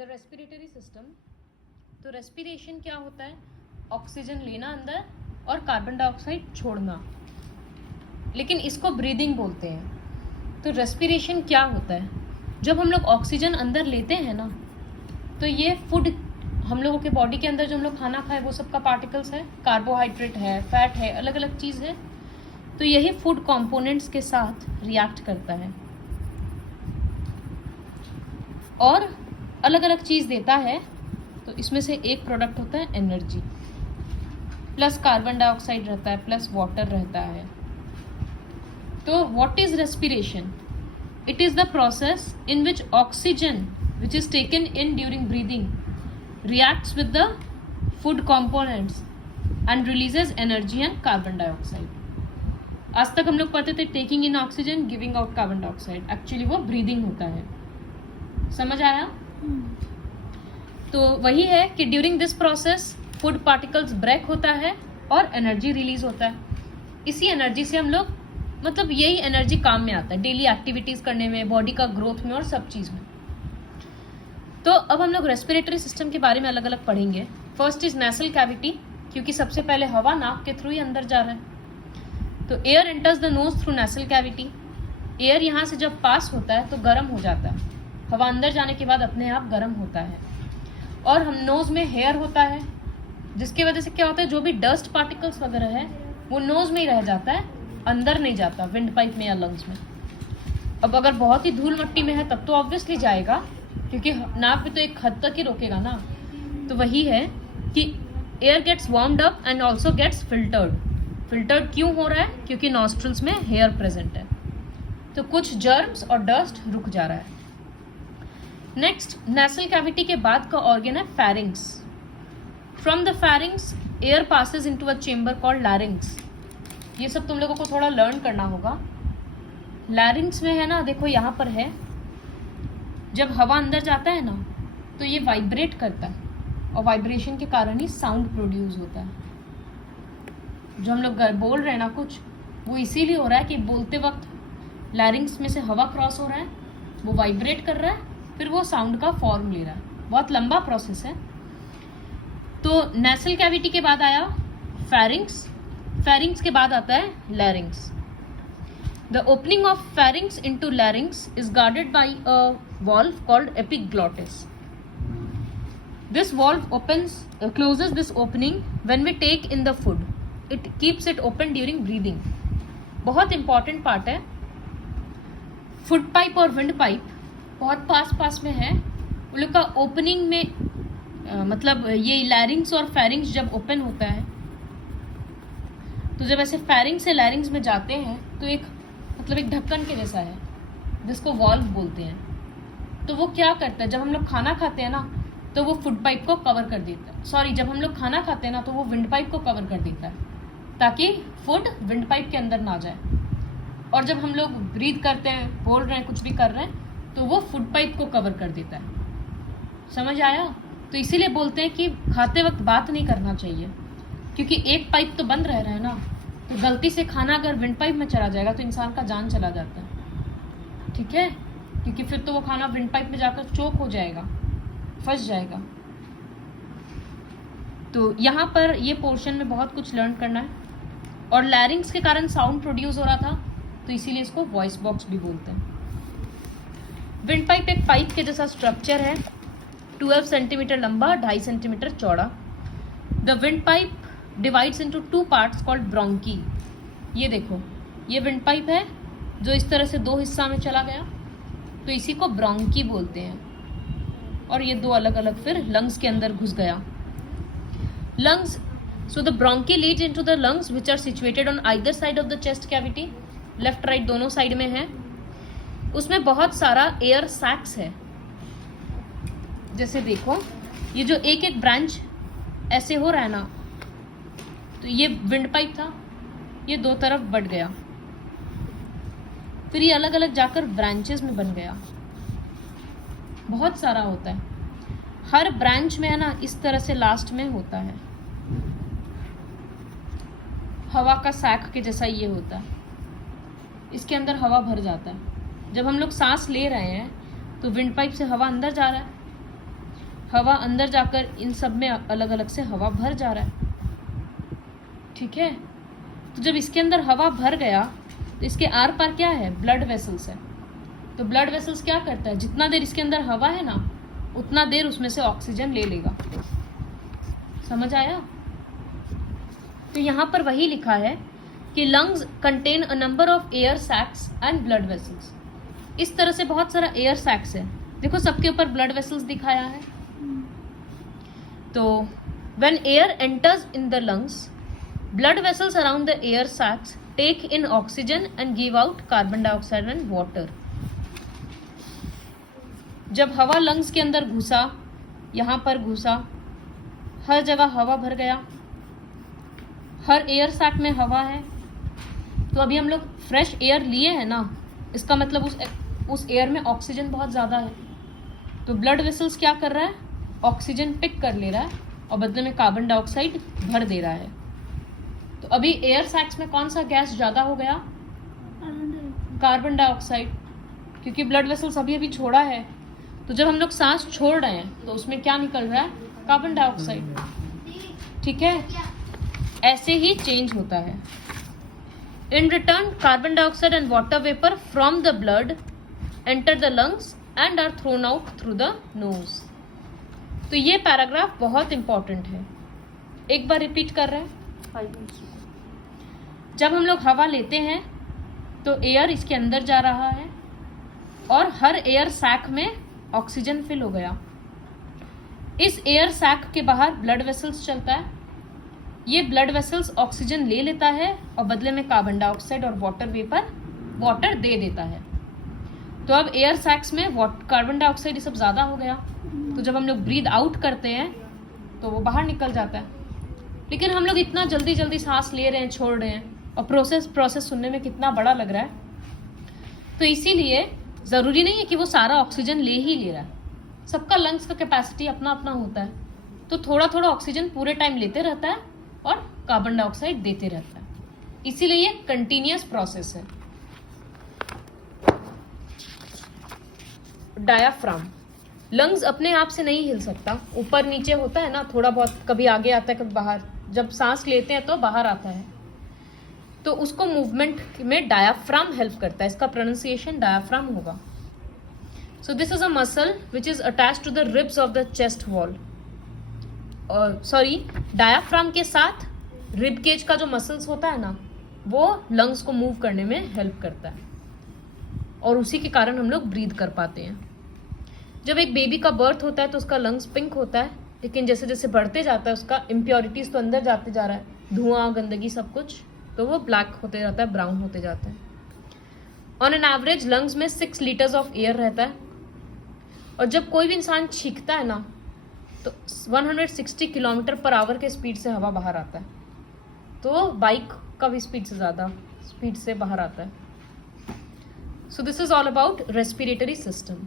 The respiratory system. तो respiration क्या होता है? ऑक्सीजन लेना अंदर और कार्बन डाइऑक्साइड छोड़ना, लेकिन इसको ब्रीदिंग बोलते हैं। तो रेस्पिरेशन क्या होता है? जब हम लोग ऑक्सीजन अंदर लेते हैं ना, तो ये फूड हम लोगों के बॉडी के अंदर जो हम लोग खाना खाए वो सब का पार्टिकल्स है, कार्बोहाइड्रेट है, फैट है, अलग अलग चीज़ है। तो यही फूड कंपोनेंट्स के साथ रिएक्ट करता है और अलग अलग चीज़ देता है। तो इसमें से एक प्रोडक्ट होता है एनर्जी, प्लस कार्बन डाइऑक्साइड रहता है, प्लस वाटर रहता है। तो what is respiration? It is the process in which oxygen which is taken in during breathing reacts with the food components and releases energy and carbon dioxide। आज तक हम लोग पढ़ते थे taking in oxygen, giving out carbon dioxide, actually वो breathing होता है। समझ आया? तो वही है कि during this process food particles break होता है और एनर्जी रिलीज होता है। इसी एनर्जी से हम लोग, मतलब यही एनर्जी काम में आता है डेली एक्टिविटीज करने में, बॉडी का ग्रोथ में और सब चीज़ में। तो अब हम लोग रेस्पिरेटरी सिस्टम के बारे में अलग अलग पढ़ेंगे। फर्स्ट इज नेसल कैविटी, क्योंकि सबसे पहले हवा नाक के थ्रू ही अंदर जा रहा है। तो air enters the nose through nasal cavity. Air यहाँ से जब पास होता है तो गर्म हो जाता है, हवा अंदर जाने के बाद अपने आप गर्म होता है। और हम नोज में हेयर होता है, जिसकी वजह से क्या होता है, जो भी डस्ट पार्टिकल्स वगैरह है वो नोज में ही रह जाता है, अंदर नहीं जाता विंड पाइप में या लंग्स में। अब अगर बहुत ही धूल मट्टी में है तब तो ऑब्वियसली जाएगा, क्योंकि नाक भी तो एक हद तक ही रोकेगा ना। तो वही है कि air gets warmed up and also gets filtered. Filtered क्यों हो रहा है? क्योंकि नॉस्ट्रल्स में हेयर प्रेजेंट है, तो कुछ जर्म्स और डस्ट रुक जा रहा है। नेक्स्ट, नेसल कैविटी के बाद का ऑर्गन है pharynx. From the pharynx air passes into a chamber called larynx. ये सब तुम लोगों को थोड़ा लर्न करना होगा। लैरिंग्स में है ना, देखो यहाँ पर है, जब हवा अंदर जाता है ना तो ये वाइब्रेट करता है और वाइब्रेशन के कारण ही साउंड प्रोड्यूस होता है। जो हम लोग बोल रहे हैं ना कुछ, वो इसीलिए हो रहा है कि बोलते वक्त लैरिंग्स में से हवा क्रॉस हो रहा है, वो वाइब्रेट कर रहा है, फिर वो साउंड का फॉर्म ले रहा है। बहुत लंबा प्रोसेस है। तो नेसल कैविटी के बाद आया फेरिंग्स, फेरिंग्स के बाद आता है लैरिंग्स। The opening of pharynx into larynx is guarded by a valve called epiglottis. This valve closes this opening when we take in the food. It keeps it open during breathing. बहुत important part है। Food pipe और wind pipe बहुत पास में है। उन लोग का opening में मतलब ये लैरिंग्स और फेरिंग्स जब ओपन होता है, तो जब ऐसे फेरिंग्स से लैरिंग्स में जाते हैं तो एक मतलब एक ढक्कन के जैसा है जिसको वॉल्व बोलते हैं। तो वो क्या करता है, जब हम लोग खाना खाते हैं ना तो वो फूड पाइप को कवर कर देता है, सॉरी जब हम लोग खाना खाते हैं ना तो वो विंड पाइप को कवर कर देता है, ताकि फूड विंड पाइप के अंदर ना जाए। और जब हम लोग ब्रीथ करते हैं, बोल रहे हैं, कुछ भी कर रहे हैं, तो वो फूड पाइप को कवर कर देता है। समझ आया? तो इसीलिए बोलते हैं कि खाते वक्त बात नहीं करना चाहिए, क्योंकि एक पाइप तो बंद रह रहा है ना। तो गलती से खाना अगर विंड पाइप में चला जाएगा तो इंसान का जान चला जाता है, ठीक है? क्योंकि फिर तो वो खाना विंड पाइप में जाकर चोक हो जाएगा, फंस जाएगा। तो यहाँ पर ये पोर्शन में बहुत कुछ लर्न करना है। और लैरिंग्स के कारण साउंड प्रोड्यूस हो रहा था, तो इसीलिए इसको वॉइस बॉक्स भी बोलते हैं। विंड पाइप एक पाइप के जैसा स्ट्रक्चर है, 12 सेंटीमीटर लंबा, 2.5 सेंटीमीटर चौड़ा। The wind pipe divides into 2 parts called bronchi. ये देखो, ये विंड पाइप है जो इस तरह से 2 हिस्सा में चला गया, तो इसी को ब्रोंकी बोलते हैं। और ये 2 अलग अलग फिर लंग्स के अंदर घुस गया। Lungs, so the bronchi leads into the lungs which are situated on either side of the chest cavity. Left right दोनों साइड में है। उसमें बहुत सारा एयर सैक्स है। जैसे देखो, ये जो एक एक ब्रांच ऐसे हो रहा है ना, तो ये विंड पाइप था, ये 2 तरफ बढ़ गया, फिर ये अलग अलग जाकर ब्रांचेस में बन गया। बहुत सारा होता है, हर ब्रांच में है ना इस तरह से लास्ट में होता है, हवा का सैक के जैसा ये होता है। इसके अंदर हवा भर जाता है। जब हम लोग सांस ले रहे हैं तो विंड पाइप से हवा अंदर जा रहा है, हवा अंदर जाकर इन सब में अलग अलग से हवा भर जा रहा है, ठीक है। तो जब इसके अंदर हवा भर गया तो इसके आर पार क्या है, ब्लड वेसल्स है। तो ब्लड वेसल्स क्या करता है, जितना देर इसके अंदर हवा है ना उतना देर उसमें से ऑक्सीजन ले लेगा। समझ आया? तो यहां पर वही लिखा है कि lungs contain a number of air sacs and blood vessels. इस तरह से बहुत सारा एयर सैक्स है, देखो सबके ऊपर ब्लड वेसल्स दिखाया है। तो when air enters in the lungs, blood vessels around the air sacs take in oxygen and give out carbon dioxide and water. जब हवा लंग्स के अंदर घुसा, यहाँ पर घुसा, हर जगह हवा भर गया, हर एयर सैक में हवा है। तो अभी हम लोग फ्रेश एयर लिए हैं ना, इसका मतलब उस एयर में ऑक्सीजन बहुत ज़्यादा है। तो ब्लड वेसल्स क्या कर रहा है, ऑक्सीजन पिक कर ले रहा है और बदले में कार्बन डाइऑक्साइड भर दे रहा है। तो अभी एयर सैक्स में कौन सा गैस ज़्यादा हो गया, कार्बन डाइऑक्साइड, क्योंकि ब्लड वेसल्स अभी अभी छोड़ा है। तो जब हम लोग सांस छोड़ रहे हैं तो उसमें क्या निकल रहा है, कार्बन डाइऑक्साइड, ठीक है। ऐसे ही चेंज होता है। In return carbon dioxide and water vapour from the blood enter the lungs and are thrown out through the nose. तो ये पैराग्राफ बहुत इंपॉर्टेंट है, एक बार रिपीट कर रहे हैं। जब हम लोग हवा लेते हैं तो एयर इसके अंदर जा रहा है और हर एयर सैक में ऑक्सीजन फिल हो गया। इस एयर सैक के बाहर ब्लड वेसल्स चलता है, ये ब्लड वेसल्स ऑक्सीजन ले लेता है और बदले में कार्बन डाइऑक्साइड और वाटर दे देता है। तो अब एयर सैक्स में कार्बन डाइऑक्साइड ये सब ज़्यादा हो गया, तो जब हम लोग ब्रीद आउट करते हैं तो वो बाहर निकल जाता है। लेकिन हम लोग इतना जल्दी जल्दी सांस ले रहे हैं, छोड़ रहे हैं, और प्रोसेस सुनने में कितना बड़ा लग रहा है। तो इसीलिए ज़रूरी नहीं है कि वो सारा ऑक्सीजन ले ही ले रहा है, सबका लंग्स का कैपेसिटी अपना अपना होता है। तो थोड़ा थोड़ा ऑक्सीजन पूरे टाइम लेते रहता है और कार्बन डाइऑक्साइड देते रहता है, इसीलिए ये कंटिन्यूअस प्रोसेस है। डायाफ्राम, लंग्स अपने आप से नहीं हिल सकता, ऊपर नीचे होता है ना, थोड़ा बहुत, कभी आगे आता है कभी बाहर। जब सांस लेते हैं तो बाहर आता है, तो उसको मूवमेंट में डायाफ्राम हेल्प करता है। इसका प्रोनाउंसिएशन डायाफ्राम होगा। So this is a muscle which is attached to the ribs of the chest wall. Diaphragm के साथ रिब केज का जो मसल्स होता है ना, वो लंग्स को मूव करने में हेल्प करता है और उसी के कारण हम लोग ब्रीथ कर पाते हैं। जब एक बेबी का बर्थ होता है तो उसका लंग्स पिंक होता है, लेकिन जैसे जैसे बढ़ते जाता है उसका इम्प्योरिटीज तो अंदर जाते जा रहा है, धुआं, गंदगी, सब कुछ, तो वो ब्लैक होते जाता है, ब्राउन होते जाता है। ऑन एन एवरेज लंग्स में 6 लीटर्स ऑफ एयर रहता है, और जब कोई भी इंसान छींकता है ना तो 160 किलोमीटर पर आवर के स्पीड से हवा बाहर आता है। तो बाइक का भी स्पीड से ज़्यादा स्पीड से बाहर आता है। सो this is all about respiratory system.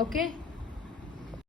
Okay.